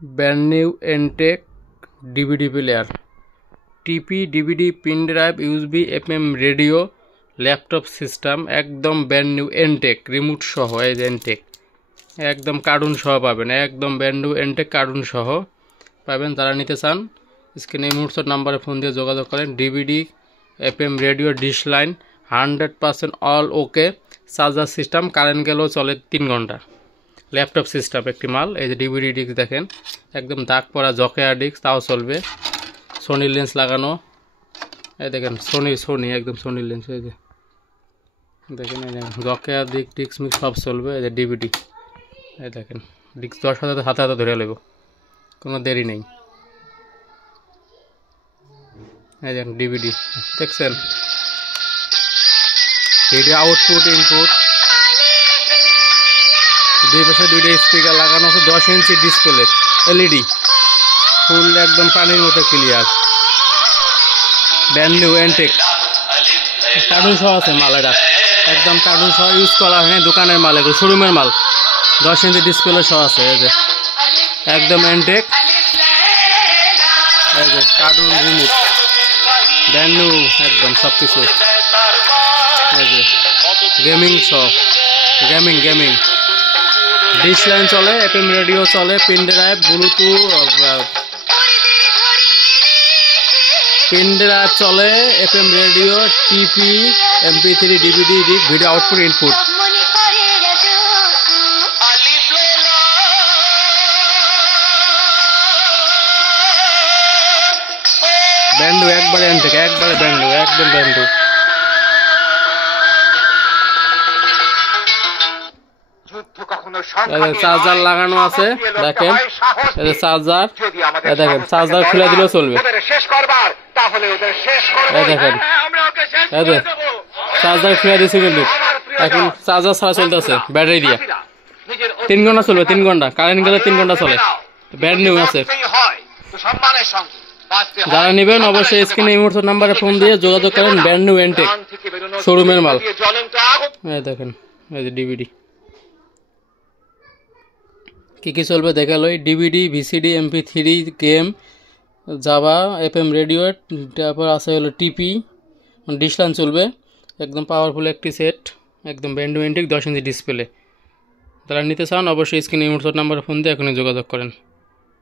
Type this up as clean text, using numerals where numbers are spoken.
brand new Entech DVD player, TP DVD pin drive USB FM radio laptop system একদম brand new Entech remote সহ। এই যে Entech একদম cartoon সহ পাবেন, একদম ব্র্যান্ড নিউ Entech কার্টুন সহ পাবেন। যারা নিতে চান স্ক্রিনে এই মুহূর্তের নাম্বারে ফোন দিয়ে যোগাযোগ করেন। DVD FM radio dish line 100% all ওকে, চার্জার সিস্টেম, কারেন্ট গেলেও চলে 3 ঘন্টা। ল্যাপটপ সিস্টেম একটি মাল। এই যে ডিভিডি ডিস্ক দেখেন একদম দাগ পড়া জকেয়া ডিস্ক, তাও চলবে। সোনির লেন্স লাগানো, এই দেখেন সোনি একদম সোনির লেন্স। এই যে দেখেন জকেয়া ডিস্ক মিক্স সব চলবে। এই যে ডিভিডি, এই দেখেন ডিস্ক 10 হাতে হাতে ধরে নেব, কোনো দেরি নেই। এই দেখেন ডিভিডি দেখছেন, ভিডিও আউটপুট ইনপুট, দুই পাশে দুইটা স্পিকার লাগানো আছে, 10 ইঞ্চি ডিসপ্লে, LED ফুল একদম পানির মতো clear. Brand new Entech cartoon সহ আছে মাল, এটা একদম কার্টুন সহ ইউজ করা হয়, দোকানের মাল, এগুলো শোরুমের মাল। 10 ইঞ্চি ডিসপ্লে সহ আছে। এই যে একদম Entech, এই যে কার্টুন রিমোট ব্র্যান্ড নিউ একদম সব কিছু। এই যে গেমিং সহ, গেমিং ডিশ লাইন চলে, FM রেডিও চলে, pin drive, Bluetooth pin drive চলে, FM radio, TP, MP3, DVD, video output input. Brand new একবারে Entech, একবারে ব্র্যান্ড নিউ, একদম ব্র্যান্ড নিউ। চার্জার লাগানো আছে দেখেন, চার্জার দেখেন, চার্জার খুলে দিলেও চলবে। দেখেন চার্জার খুলে দিয়েছে, কিন্তু এখন চার্জার ছাড়া চলতেছে ব্যাটারি দিয়ে। 3 ঘন্টা চলবে, 3 ঘন্টা কারেন্ট গেলে 3 ঘন্টা চলে। ব্র্যান্ড নিউ আছে। যারা নেবেন অবশ্যই স্ক্রিনে এই মুহূর্তের নাম্বারে ফোন দিয়ে যোগাযোগ করেন। ব্র্যান্ড নিউ Entech শোরুমের মাল। এই দেখেন এই যে ডিভিডি কি চলবে দেখালোই, DVD, VCD, MP3, game, Java, FM radio, তারপর আছে হলো TP, ডিশ লাইন চলবে। একদম পাওয়ারফুল একটি সেট, একদম brand new Entech 10 inch display. যারা নিতে চান অবশ্যই স্ক্রিনে এই মুহূর্তের নাম্বারে ফোন দিয়ে এখনই যোগাযোগ করেন।